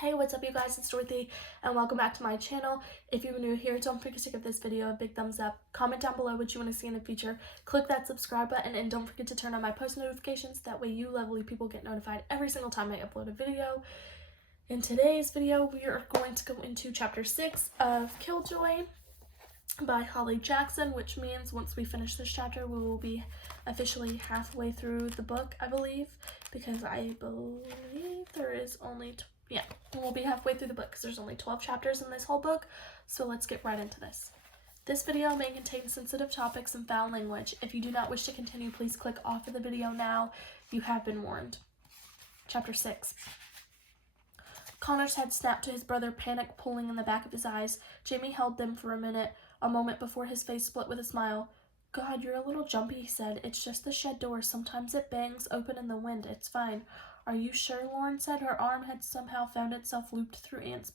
Hey, what's up you guys, it's Dorothy and welcome back to my channel. If you're new here, don't forget to give this video a big thumbs up, comment down below what you want to see in the future, click that subscribe button, and don't forget to turn on my post notifications. That way you lovely people get notified every single time I upload a video. In today's video, we are going to go into chapter 6 of Killjoy by Killjoy Ch6, which means once we finish this chapter, we will be officially halfway through the book, I believe, because I believe there is only we'll be halfway through the book because there's only 12 chapters in this whole book, so let's get right into this. This video may contain sensitive topics and foul language. If you do not wish to continue, please click off of the video now. You have been warned. Chapter 6. Connor's head snapped to his brother, panic pulling in the back of his eyes. Jamie held them for a moment before his face split with a smile. "God, you're a little jumpy," he said. "It's just the shed door. Sometimes it bangs open in the wind. It's fine." "Are you sure?" Lauren said. Her arm had somehow found itself looped through Aunt's,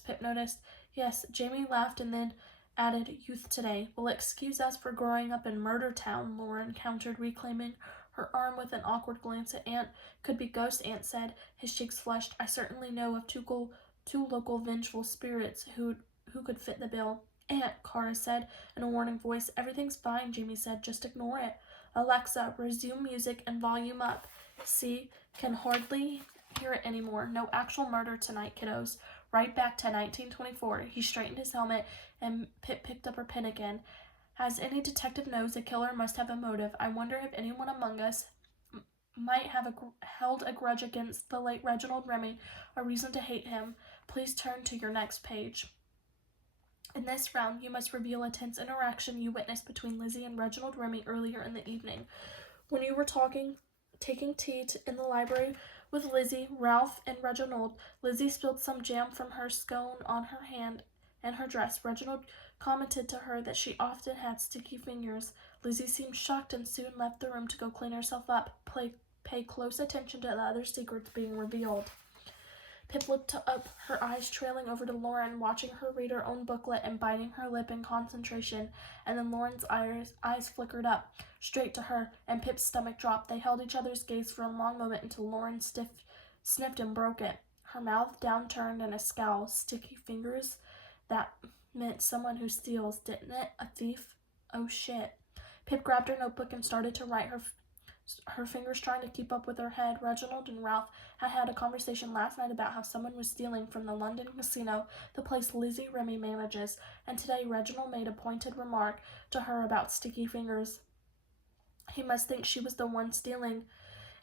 Pip noticed. "Yes." Jamie laughed and then added, "Youth today." "Well, excuse us for growing up in Murder Town," Lauren countered, reclaiming her arm with an awkward glance at Aunt. "Could be ghosts," Aunt said. His cheeks flushed. "I certainly know of two local vengeful spirits who could fit the bill." "Aunt," Kara said in a warning voice. "Everything's fine," Jamie said. "Just ignore it." "Alexa, resume music and volume up." "See, can hardly hear it anymore. No actual murder tonight, kiddos. Right back to 1924. He straightened his helmet and Pip picked up her pen again. "As any detective knows, a killer must have a motive. I wonder if anyone among us might have held a grudge against the late Reginald Remy, a reason to hate him. Please turn to your next page. In this round, you must reveal a tense interaction you witnessed between Lizzie and Reginald Remy earlier in the evening. When you were taking tea in the library with Lizzie, Ralph, and Reginald, Lizzie spilled some jam from her scone on her hand and her dress. Reginald commented to her that she often had sticky fingers. Lizzie seemed shocked and soon left the room to go clean herself up. Pay close attention to the other secrets being revealed." Pip looked up, her eyes trailing over to Lauren, watching her read her own booklet and biting her lip in concentration, and then Lauren's eyes flickered up, straight to her, and Pip's stomach dropped. They held each other's gaze for a long moment until Lauren sniffed and broke it, her mouth downturned in a scowl. "Sticky fingers? That meant someone who steals, didn't it? A thief? Oh shit." Pip grabbed her notebook and started to write, her fingers trying to keep up with her head. Reginald and Ralph had a conversation last night about how someone was stealing from the London casino, the place Lizzie Remy manages, and today Reginald made a pointed remark to her about sticky fingers. He must think she was the one stealing.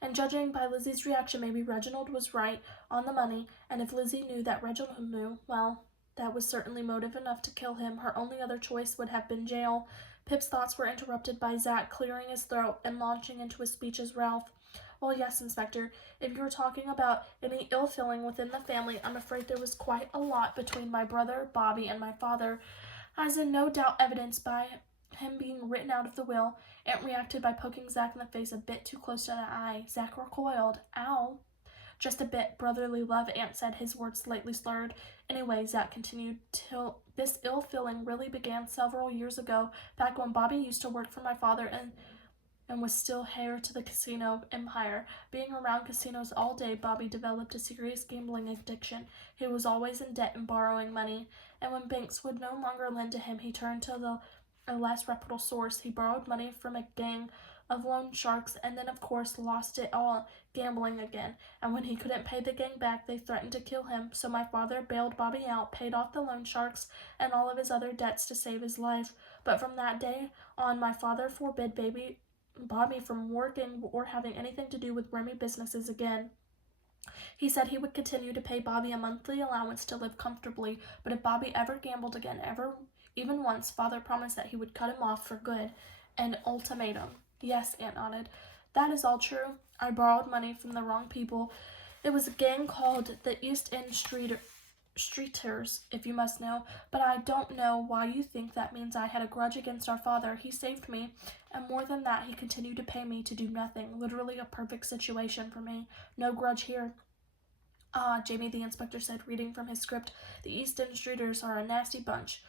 And judging by Lizzie's reaction, maybe Reginald was right on the money, and if Lizzie knew that Reginald knew, well, that was certainly motive enough to kill him. Her only other choice would have been jail. Pip's thoughts were interrupted by Zach clearing his throat and launching into a speech as Ralph. "Well, yes, Inspector. If you were talking about any ill feeling within the family, I'm afraid there was quite a lot between my brother, Bobby, and my father, as in no doubt evidenced by him being written out of the will." Aunt reacted by poking Zach in the face a bit too close to the eye. Zach recoiled. "Ow." "Just a bit. Brotherly love," Aunt said, his words slightly slurred. "Anyway," Zach continued, "till this ill feeling really began several years ago, back when Bobby used to work for my father and was still heir to the casino empire. Being around casinos all day, Bobby developed a serious gambling addiction. He was always in debt and borrowing money, and when banks would no longer lend to him, he turned to a less reputable source. He borrowed money from a gang of loan sharks and then, of course, lost it all gambling again. And when he couldn't pay the gang back, they threatened to kill him. So my father bailed Bobby out, paid off the loan sharks and all of his other debts to save his life. But from that day on, my father forbid Bobby from working or having anything to do with Remy businesses again. He said he would continue to pay Bobby a monthly allowance to live comfortably, but if Bobby ever gambled again, even once, Father promised that he would cut him off for good. An ultimatum." "Yes," Aunt nodded. "That is all true. I borrowed money from the wrong people. It was a gang called the East End Streeters, if you must know, but I don't know why you think that means I had a grudge against our father. He saved me, and more than that, he continued to pay me to do nothing. Literally a perfect situation for me. No grudge here." "Ah," Jamie the inspector said, reading from his script. "The East End Streeters are a nasty bunch.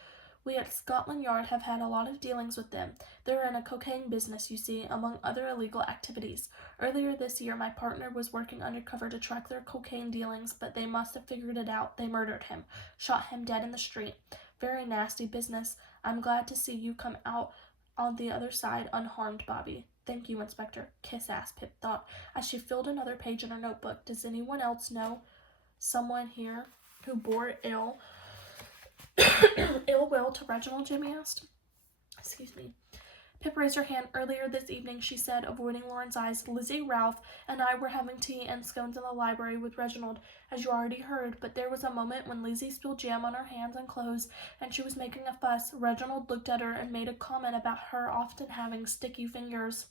We at Scotland Yard have had a lot of dealings with them. They're in a cocaine business, you see, among other illegal activities. Earlier this year, my partner was working undercover to track their cocaine dealings, but they must have figured it out. They murdered him, shot him dead in the street. Very nasty business. I'm glad to see you come out on the other side unharmed, Bobby. Thank you, Inspector. Kiss ass, Pip thought, as she filled another page in her notebook. Does anyone else know someone here who bore ill will to Reginald? Jimmy asked. Excuse me. Pip raised her hand. Earlier this evening, she said, avoiding Lauren's eyes, Lizzie, Ralph, and I were having tea and scones in the library with Reginald, as you already heard, but there was a moment when Lizzie spilled jam on her hands and clothes, and she was making a fuss. Reginald looked at her and made a comment about her often having sticky fingers.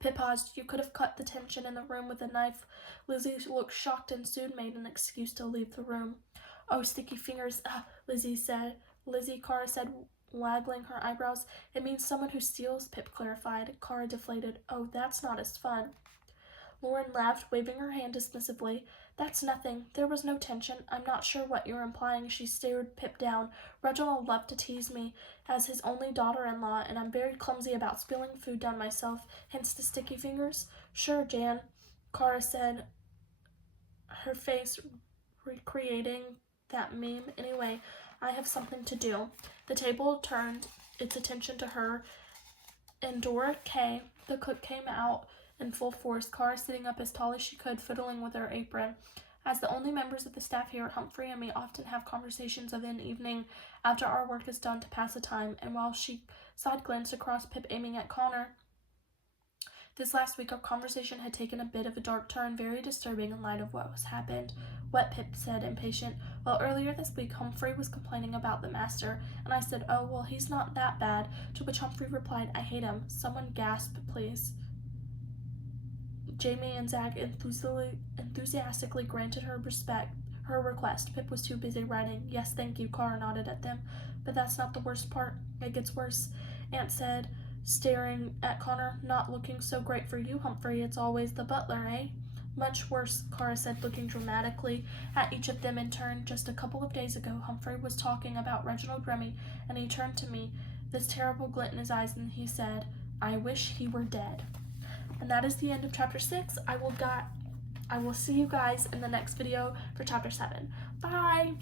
Pip paused. You could have cut the tension in the room with a knife. Lizzie looked shocked and soon made an excuse to leave the room. Oh, sticky fingers, Lizzie, Kara said, waggling her eyebrows. It means someone who steals, Pip clarified. Kara deflated. Oh, that's not as fun. Lauren laughed, waving her hand dismissively. That's nothing. There was no tension. I'm not sure what you're implying. She stared Pip down. Reginald loved to tease me as his only daughter-in-law, and I'm very clumsy about spilling food down myself, hence the sticky fingers. Sure, Jan, Kara said, her face recreating that meme. Anyway, I have something to do. The table turned its attention to her, and Dora Kay, the cook, came out in full force, Kara sitting up as tall as she could, fiddling with her apron. As the only members of the staff here, Humphrey and me often have conversations of an evening after our work is done to pass the time, and while she side-glanced across, Pip aiming at Connor. This last week, our conversation had taken a bit of a dark turn, very disturbing in light of what has happened. What, Pip said, impatient. Well, earlier this week, Humphrey was complaining about the master, and I said, oh, well, he's not that bad, to which Humphrey replied, I hate him. Someone gasp, please. Jamie and Zach enthusiastically granted her request. Pip was too busy writing. Yes, thank you, Kara nodded at them. But that's not the worst part. It gets worse, Aunt said, staring at Connor. Not looking so great for you, Humphrey. It's always the butler, eh? Much worse, Kara said, looking dramatically at each of them in turn. Just a couple of days ago, Humphrey was talking about Reginald Remy, and he turned to me, this terrible glint in his eyes, and he said, I wish he were dead. And that is the end of chapter 6. I will see you guys in the next video for chapter 7. Bye!